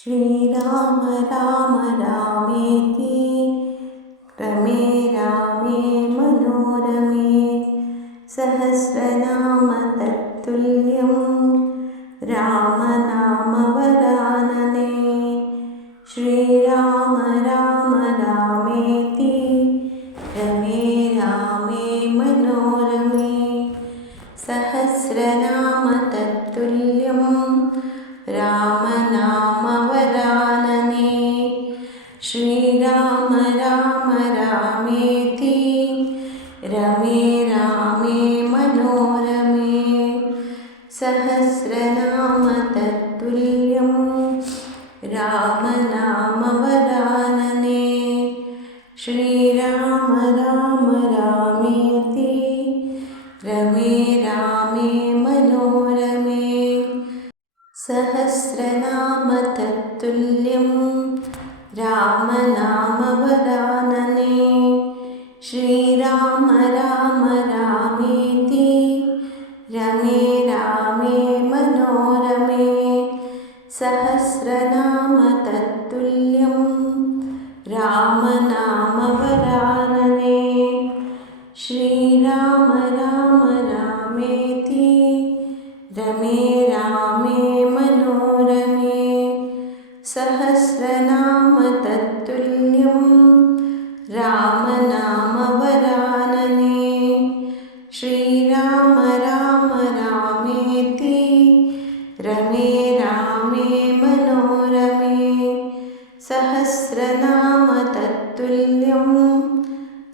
श्रीराम राम रामेति रमे रामे मनोरमे सहस्रनाम तत्तुल्यं रामनामवरानने। श्रीराम राम रामेति रमे रामे मनोरमे सहस्रनाम तत्तुल्यं रामनामवरानने। श्रीराम राम रामेति रमे रामे मनोरमे सहस्रनाम तत्तुल्यं रामनामवरानने। श्रीराम राम रामेति रमे रामे मनोरमे सहस्रनाम तत्तुल्यं रामनामवरानने। श्रीराम राम रामेति रमे रामे मनोरमे सहस्रनाम तत्तुल्यं रामनामवरानने। श्रीराम राम रामेति रमे रामे मनोरमे सहस्रनाम तत्तुल्यं रामनामवरानने। श्रीराम राम रामेति रमे रामे मनोरमे सहस्रनाम तत्तुल्यं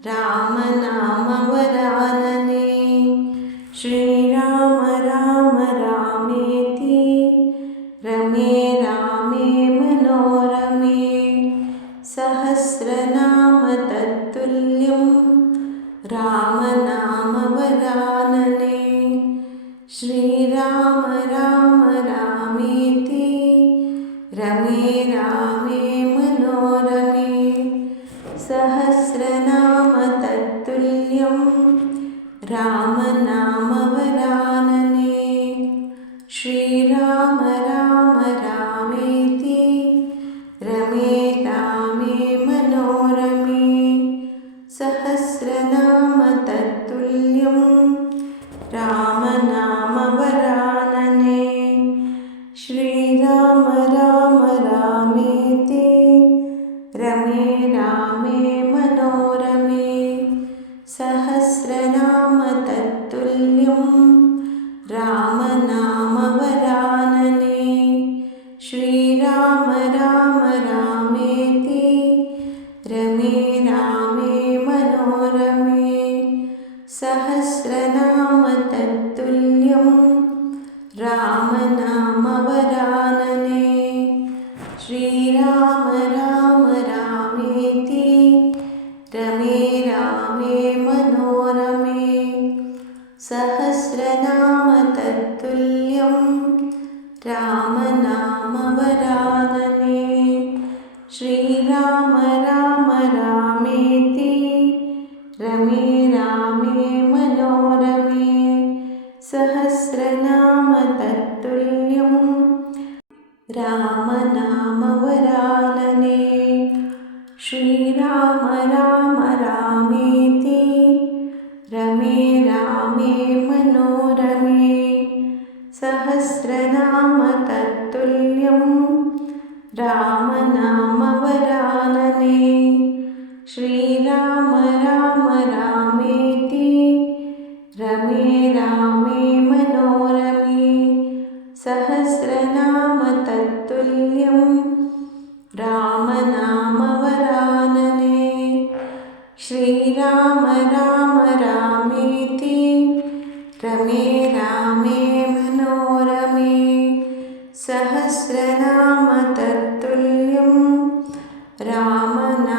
रामनामवरानने। श्रीराम राम रामेति रमे रामे मनोरमे सहस्रनाम तत्तुल्यं रामनामवरानने। श्रीराम राम रामेति रमे रामे मनोरमे सहस्रनाम तत्तुल्यं रामनामवरानने। श्रीराम राम रामेति रमे रामे मनोरमे सहस्रनाम तत्तुल्यं रामनामवरानने। श्रीराम राम रामेति रमे रामे मनोरमे सहस्रनाम तत्तुल्यं रामनामवरानने। श्रीराम राम रामेति रमे रामे मनोरमे सहस्रनाम तत्तुल्यं रामनामवरानने। श्रीराम राम रामेति रमे रामे मनोरमे सहस्रनाम तत्तुल्यं रामनामवरानने। श्रीराम राम रामेति रमे रामे मनोरमे सहस्रनाम तत्तुल्यं रामनामवरानने। श्रीराम राम रामेति रमे रामे मनोरमे सहस्रनाम तत्तुल्यं रामनामवरानने। श्रीराम राम रामेति रमे रामे मनोरमे सहस्रनाम तत्तुल्यं रामनामवरानने। श्रीराम राम रामेति रमे रामे मनोरमे सहस्रनाम तत्तुल्यं रामनामवरानने।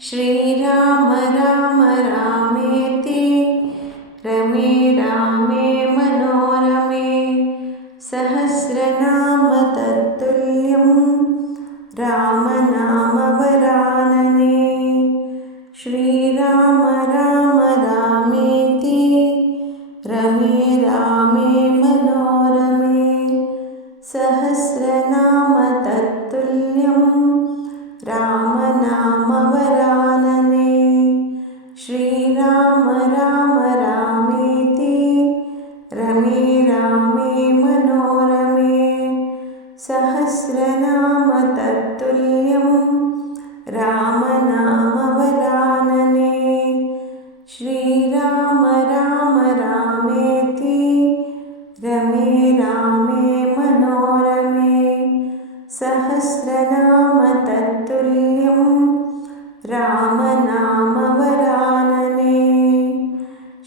श्रीराम राम रामेति रमे रामे मनोरमे सहस्रनाम तत्तुल्यं रामनामवरानने। श्रीराम राम रामेति रमे रामे मनोरमे सहस्रनाम तत्तुल्यं रामनामवरानने श्रीराम राम रामेति रमे रामे मनोरमे सहस्रनाम तत्तुल्यं रामनामवरानने श्रीराम राम रामेति रमे रामे मनोरमे सहस्रनाम तत्तुल्यं रामनामवरानने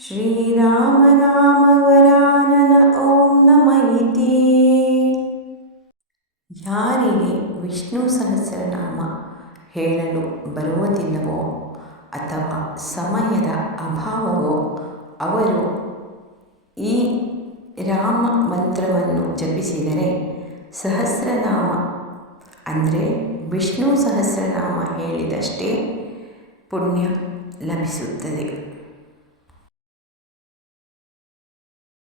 ಶ್ರೀರಾಮನಾಮವರಾನನ ಓಂ ನಮ ಇತಿ. ಯಾರಿಗೆ ವಿಷ್ಣು ಸಹಸ್ರನಾಮ ಹೇಳಲು ಬರುವುದಿಲ್ಲವೋ ಅಥವಾ ಸಮಯದ ಅಭಾವವೋ ಅವರು ಈ ರಾಮ ಮಂತ್ರವನ್ನು ಜಪಿಸಿದರೆ ಸಹಸ್ರನಾಮ ಅಂದರೆ ವಿಷ್ಣು ಸಹಸ್ರನಾಮ ಹೇಳಿದಷ್ಟೇ ಪುಣ್ಯ ಲಭಿಸುತ್ತದೆ.